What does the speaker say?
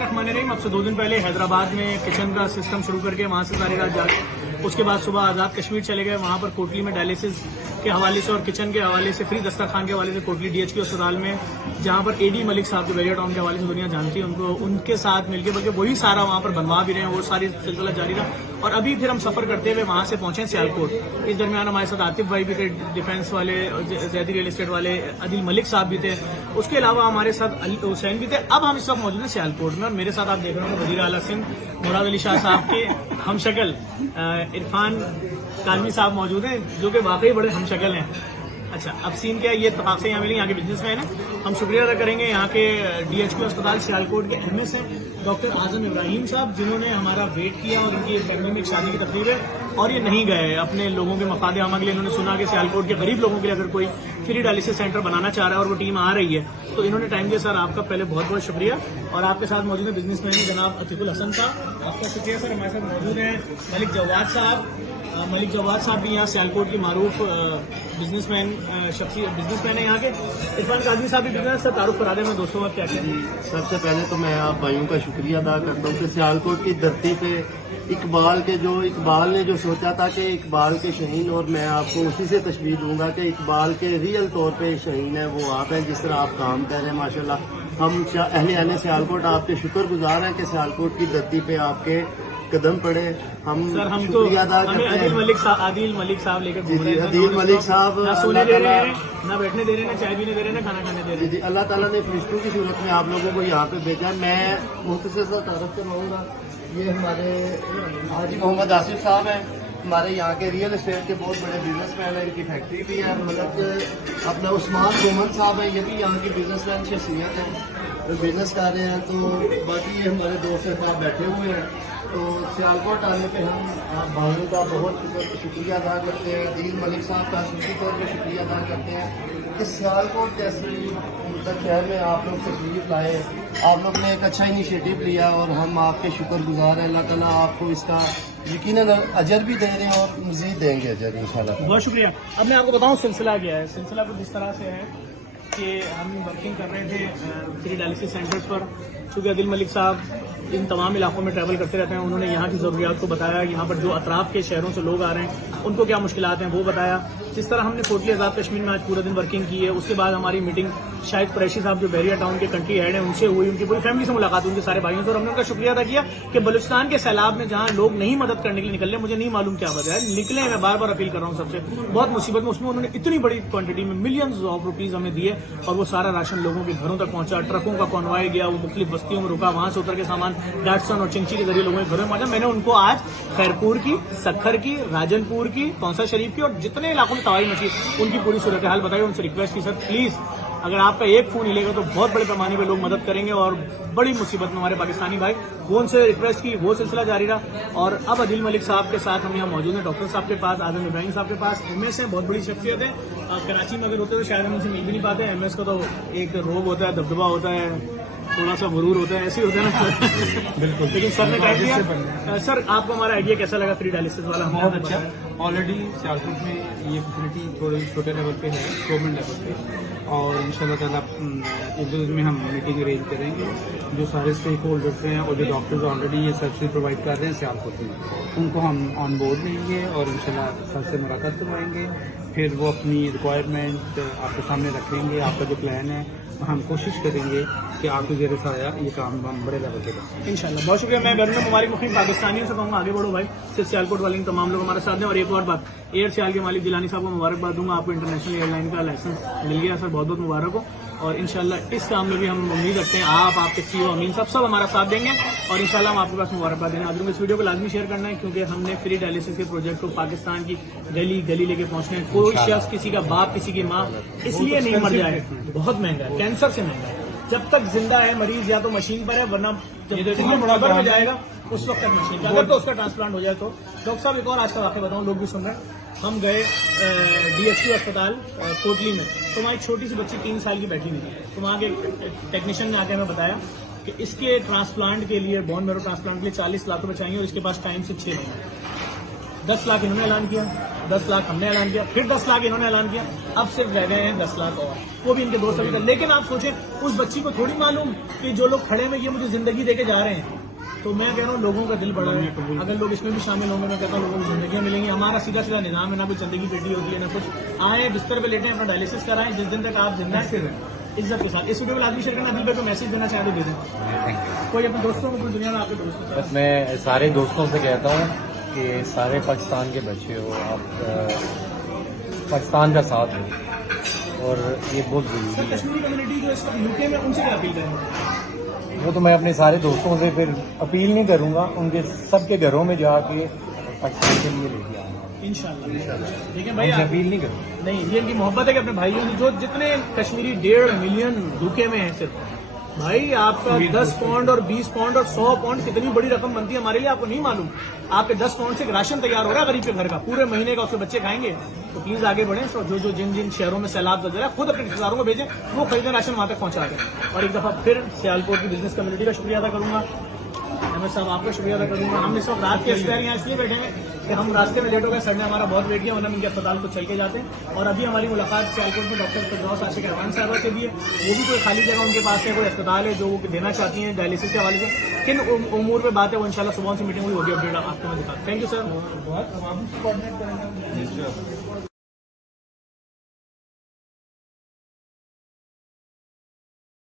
बिस्मिल्लाहिर्रहमानिर्रहीम। अब से 2 दिन पहले हैदराबाद में किचन का सिस्टम शुरू करके वहाँ से सारी रात जागे, उसके बाद सुबह आज़ाद कश्मीर चले गए। वहाँ पर कोटली में डायलिसिस के हवाले से और किचन के हवाले से, फ्री दस्तरखान के हवाले से कोटली DHQ अस्पताल में, जहाँ पर AD मलिक साहब जो बैरिया टाउन के हवाले से दुनिया जानती है उनको, उनके साथ मिलकर, बल्कि वही सारा वहाँ पर बनवा भी रहे हैं, वो सारी सिलसिला जारी रहा। और अभी फिर हम सफर करते हुए वहाँ से पहुंचे सियालकोट। इस दरमियान हमारे साथ आतिफ भाई भी थे, डिफेंस वाले, जैदी रियल एस्टेट वाले, अदिल मलिक साहब भी थे, उसके अलावा हमारे साथ अली हुसैन भी थे। अब हम इस वक्त मौजूद हैं सियालकोट में और मेरे साथ आप देख रहे हैं वजीर आला सिंध मुराद अली शाह साहब के हमशक्ल इरफान काजमी साहब मौजूद हैं, जो कि वाकई बड़े हमशक्ल हैं। अच्छा, अब सीन क्या है, ये इत्तेफाक से यहाँ मिले, यहाँ के बिजनेसमैन हैं। हम शुक्रिया अदा करेंगे यहाँ के DHQ अस्पताल सियालकोट के MS हैं डॉक्टर आजम इब्राहिम साहब, जिन्होंने हमारा वेट किया और उनकी फैमिली में एक शादी की तकरीब है और ये नहीं गए अपने लोगों के मफाद आमा के लिए। इन्होंने सुना कि सियालकोट के गरीब लोगों के लिए अगर कोई फ्री डायलिसिस सेंटर बनाना चाह रहा है और वो टीम आ रही है, तो इन्होंने टाइम दिया। सर आपका पहले बहुत बहुत शुक्रिया। और आपके साथ मौजूद है बिजनेसमैन जनाब अतीकुल हसन साहब, आपका शुक्रिया सर। हमारे साथ मौजूद हैं मलिक जवाद साहब भी यहाँ सियालकोट की मारूफ बिजनेसमैन है यहाँ के। इरफान काजमी साहब भी बिजनेस से तारुफ करा दें मैं दोस्तों, आप क्या कहें? सबसे पहले तो मैं आप भाइयों का शुक्रिया अदा करता हूँ कि सियालकोट की धरती पे इकबाल ने जो सोचा था कि इकबाल के शहीन, और मैं आपको उसी से तशबीह दूंगा कि इकबाल के रियल तौर पे शहीन है वो आप हैं, जिस तरह आप काम कर रहे हैं माशाल्लाह। हम अहले सियालकोट आपके शुक्रगुजार हैं कि सियालकोट की धरती पे आपके कदम पड़े। हम शुक्रिया अदा करते हैं। आदिल मलिक साहब लेकर अदील मलिक साहब ना सोने दे रहे हैं, ना बैठने दे रहे हैं, ना चाय पीने दे रहे हैं, ना खाना खाने दे रहे हैं। जी, अल्लाह ताला ने फरिश्तों की सूरत में आप लोगों को यहाँ पे भेजा। मैं मुख्तसर सा तारुफ करवाऊंगा। ये हमारे हाजी मोहम्मद आसिफ साहब हैं, हमारे यहाँ के रियल एस्टेट के बहुत बड़े बिजनेसमैन हैं, इनकी फैक्ट्री भी है। मतलब अपना उस्मान गोमन साहब है, ये भी यहाँ की बिजनेसमैन शख्सियत है, तो बिजनेस कर रहे हैं। तो बाकी ये हमारे दोस्त साहब बैठे हुए हैं। तो सियालकोट आने पे हम भाइयों का बहुत शुक्रिया अदा करते हैं। अदील मलिक साहब का दूसरी तौर पर शुक्रिया अदा करते हैं कि सियालकोट जैसे शहर में आप लोग तशरीफ लाए, आप लोग ने एक अच्छा इनिशिएटिव लिया और हम आपके शुक्रगुजार हैं। अल्लाह ताला आपको इसका यकीनन अजर भी दे रहे हैं और मजीद देंगे अजर इंशाल्लाह। बहुत शुक्रिया। अब मैं आपको बताऊं सिलसिला क्या है। सिलसिला कुछ इस तरह से है कि हम वर्किंग कर रहे थे फ्री डायलिसिस सेंटर्स पर, चूँकि अदिल मलिक साहब इन तमाम इलाकों में ट्रैवल करते रहते हैं। उन्होंने यहाँ की ज़रूरियात को बताया, यहाँ पर जो अतराफ के शहरों से लोग आ रहे हैं उनको क्या मुश्किलात हैं वो बताया। जिस तरह हमने कोटली आज़ाद कश्मीर में आज पूरे दिन वर्किंग की है, उसके बाद हमारी मीटिंग शाहिद कुरैशी साहब जो बैरिया टाउन के कंट्री हेड हैं उनसे हुई, उनकी पूरी फैमिली से मुलाकात हुई, उनके सारे भाइयों से, और हमने उनका शुक्रिया अदा किया कि बलूचिस्तान के सैलाब में जहाँ लोग नहीं मदद करने के लिए निकल रहे, मुझे नहीं मालूम क्या वजह है, निकले। मैं बार बार अपील कर रहा हूँ सबसे, बहुत मुसीबत में, उसमें उन्होंने इतनी बड़ी क्वांटिटी में मिलियंस ऑफ रुपीज हमें दिए और वो सारा राशन लोगों के घरों तक पहुंचा। ट्रकों का कॉन्वॉय गया, वो मुख्तलिफ बस्तियों में रुका, वहां से उतर के सामान डाटसन और चिंची के जरिए लोगों के घरों में पहुंचा। मैंने उनको आज खैरपुर की, सखर की, राजनपुर की, कौंसा शरीफ की और जितने इलाकों में तबाही मची उनकी पूरी सूरत हाल बताई। उनसे रिक्वेस्ट की, सर प्लीज अगर आपका एक फोन हिलेगा तो बहुत बड़े पैमाने पे लोग मदद करेंगे और बड़ी मुसीबत में हमारे पाकिस्तानी भाई, वो उनसे रिक्वेस्ट की, वो सिलसिला जारी रहा। और अब अदिल मलिक साहब के साथ हम यहाँ मौजूद हैं, डॉक्टर साहब के पास, आजम इब्राहिम साहब के पास। MS है, बहुत बड़ी शख्सियत है। कराची में अगर होते तो शायद हम उनसे मिल भी नहीं पाते। MS का तो एक रोब होता है, दबदबा होता है, थोड़ा सा गुरूर होता है, ऐसे ही होता है ना। बिल्कुल। लेकिन सर ने कहा दिया। सर आपको हमारा आइडिया कैसा लगा फ्री डायलिसिस वाला? बहुत अच्छा। ऑलरेडी सियालकोट में ये फैसिलिटी थोड़े छोटे लेवल पे है, गवर्नमेंट लेवल पे, और इंशाल्लाह ताला एक 2 दिन में हम मीटिंग अरेंज करेंगे। जो सारे स्टेक होल्डर्स हैं और जो डॉक्टर्स ऑलरेडी ये सर्विस प्रोवाइड कर रहे हैं सियालकोट में, उनको हम ऑन बोर्ड लेंगे और इंशाल्लाह सर से मुलाकात करवाएंगे। फिर वो अपनी रिक्वायरमेंट आपके सामने रखेंगे, आपका जो प्लान है हम कोशिश करेंगे कि आपके ज़रिए से आया ये काम हम बड़े लेवल पे करें इंशाल्लाह। बहुत शुक्रिया। मैं घर में मुबारक मुखिम पाकिस्तानियों से कहूँगा आगे बढ़ो भाई, सिर्फ सियालकोट वाले तमाम लोग हमारे साथ हैं। और एक और बात, एयर सियाल के मालिक जिलानी साहब को मुबारकबाद दूंगा, आपको इंटरनेशनल एयरलाइन का लाइसेंस मिल गया सर, बहुत बहुत मुबारक हो। और इंशाल्लाह इस काम में भी हम उम्मीद रखते हैं आपके CEO अमीन साहब सब हमारा साथ देंगे और इंशाल्लाह हम आपके पास मुबारकबाद देंगे। आज इस वीडियो को लाजमी शेयर करना है क्योंकि हमने फ्री डायलिसिस के प्रोजेक्ट को पाकिस्तान की गली गली लेके पहुंचना है। कोई शख्स, किसी का बाप, किसी की माँ इसलिए नहीं मर जाए, बहुत महंगा है, कैंसर से महंगा है। जब तक जिंदा है मरीज या तो मशीन पर है, वरना जब बराबर में जाएगा उस वक्त तक मशीन, अगर तो उसका ट्रांसप्लांट हो जाए तो। डॉक्टर साहब एक और आज का वाक़या बताऊं, लोग भी सुन रहे हैं। हम गए DHQ अस्पताल कोटली में, तो वहाँ एक छोटी सी बच्ची 3 साल की बैठी हुई थी। तो वहाँ के टेक्नीशियन ने आके हमें बताया कि इसके ट्रांसप्लांट के लिए, बोन मैरो ट्रांसप्लांट के लिए 40 लाख रुपए चाहिए और इसके पास टाइम से 6 महीने। 10 लाख इन्होंने ऐलान किया, 10 लाख हमने ऐलान किया, फिर 10 लाख इन्होंने ऐलान किया, अब सिर्फ रह गए हैं 10 लाख और, वो भी इनके दोस्त अभी तक। लेकिन आप सोचें, उस बच्ची को थोड़ी मालूम कि जो लोग खड़े में ये मुझे जिंदगी देके जा रहे हैं। तो मैं कह रहा हूँ लोगों का दिल बड़ा है, अगर लोग इसमें भी शामिल होंगे, मैं कहता हूँ लोगों को जिंदगियां मिलेंगी। हमारा सीधा सीधा निजाम है, ना कोई जिंदगी पेटी होती है ना कुछ। आए बिस्तर पे लेटे अपना डायलिसिस कराएं, जिस दिन तक आप जिंदा हैं इज्जत के साथ। इस वीडियो में आदमी शेयर करना, दिल पे कोई मैसेज देना चाहे तो दे दें, कोई अपने दोस्तों को, पूरी दुनिया में आपके दोस्तों के बस साथ। मैं सारे दोस्तों से कहता हूँ कि सारे पाकिस्तान के बच्चे हो, आप पाकिस्तान का साथ हो, और ये बहुत ज़रूरी सर है। कश्मीरी कम्युनिटी जो इस वक्त यूके में, उनसे क्या अपील करेंगे? वो तो मैं अपने सारे दोस्तों से फिर अपील नहीं करूँगा, उनके सबके घरों में जाके पाकिस्तान के लिए लेके आऊँगा। इंशाल्लाह। ठीक है भाई, उनसे आप- अपील नहीं करूँगा। नहीं, ये इनकी मोहब्बत है कि अपने भाइयों की, जो जितने कश्मीरी 1.5 मिलियन यूके में हैं सिर्फ, भाई आपका 10 पाउंड और 20 पाउंड और 100 पाउंड कितनी बड़ी रकम बनती है हमारे लिए, आपको नहीं मालूम। आपके 10 पाउंड से एक राशन तैयार हो रहा है गरीब के घर का, पूरे महीने का, उसके बच्चे खाएंगे। तो प्लीज आगे बढ़ें। तो जो जिन जिन शहरों में सैलाब गुजरा है, खुद अपने रिश्तेदारों को भेजें, वो खरीदें, राशन वहां तक पहुंचा दें। और एक दफा फिर सियालकोट की बिजनेस कम्युनिटी का शुक्रिया अदा करूंगा, अहमद साहब आपका शुक्रिया अदा करूंगा। हम इस वक्त रात के अस्पताल यहाँ इसलिए बैठे हैं कि हम रास्ते में लेट हो गए, सर ने हमारा बहुत वेट किया, वरना हम इनके अस्पताल को चल के जाते हैं। और अभी हमारी मुलाकात सियालकोट में डॉक्टर फिरदौस आशिक रहमान साहबा से भी है, वो भी कोई खाली जगह उनके पास है, कोई अस्पताल है जो वो देना चाहती हैं डायलिसिस के हवाले से। किन उमूर पे बात है वो इंशाल्लाह सुबह से मीटिंग हुई होगी, अपडेट आपको मैं दिखा। Thank you sir.